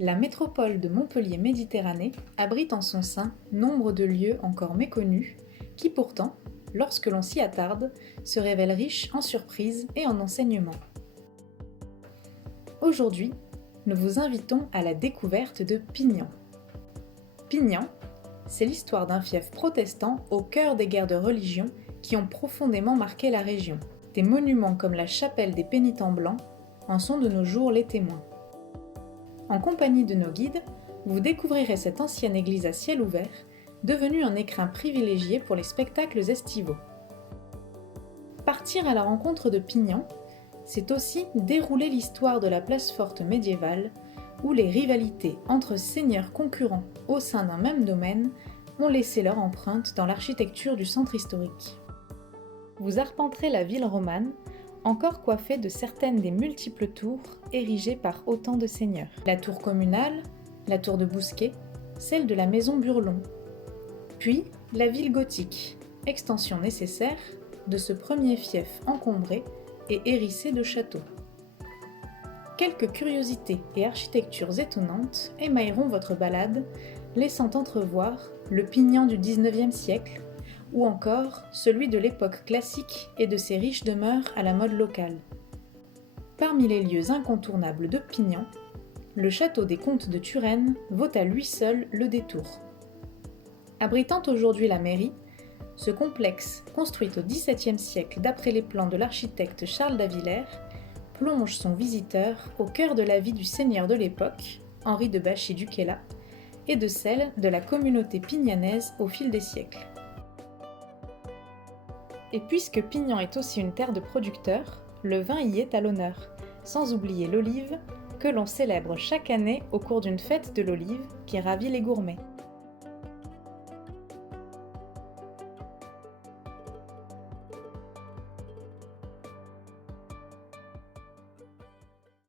La métropole de Montpellier-Méditerranée abrite en son sein nombre de lieux encore méconnus qui pourtant, lorsque l'on s'y attarde, se révèlent riches en surprises et en enseignements. Aujourd'hui, nous vous invitons à la découverte de Pignan. Pignan, c'est l'histoire d'un fief protestant au cœur des guerres de religion qui ont profondément marqué la région. Des monuments comme la chapelle des pénitents blancs en sont de nos jours les témoins. En compagnie de nos guides, vous découvrirez cette ancienne église à ciel ouvert, devenue un écrin privilégié pour les spectacles estivaux. Partir à la rencontre de Pignan, c'est aussi dérouler l'histoire de la place forte médiévale, où les rivalités entre seigneurs concurrents au sein d'un même domaine ont laissé leur empreinte dans l'architecture du centre historique. Vous arpenterez la ville romane, encore coiffée de certaines des multiples tours érigées par autant de seigneurs. La tour communale, la tour de Bousquet, celle de la maison Burlon. Puis la ville gothique, extension nécessaire de ce premier fief encombré et hérissé de châteaux. Quelques curiosités et architectures étonnantes émailleront votre balade, laissant entrevoir le Pignan du XIXe siècle, ou encore celui de l'époque classique et de ses riches demeures à la mode locale. Parmi les lieux incontournables de Pignan, le château des comtes de Turenne vaut à lui seul le détour. Abritant aujourd'hui la mairie, ce complexe, construit au XVIIe siècle d'après les plans de l'architecte Charles d'Avillers, plonge son visiteur au cœur de la vie du seigneur de l'époque, Henri de Bachy du Quéla, et de celle de la communauté pignanaise au fil des siècles. Et puisque Pignan est aussi une terre de producteurs, le vin y est à l'honneur, sans oublier l'olive, que l'on célèbre chaque année au cours d'une fête de l'olive qui ravit les gourmets.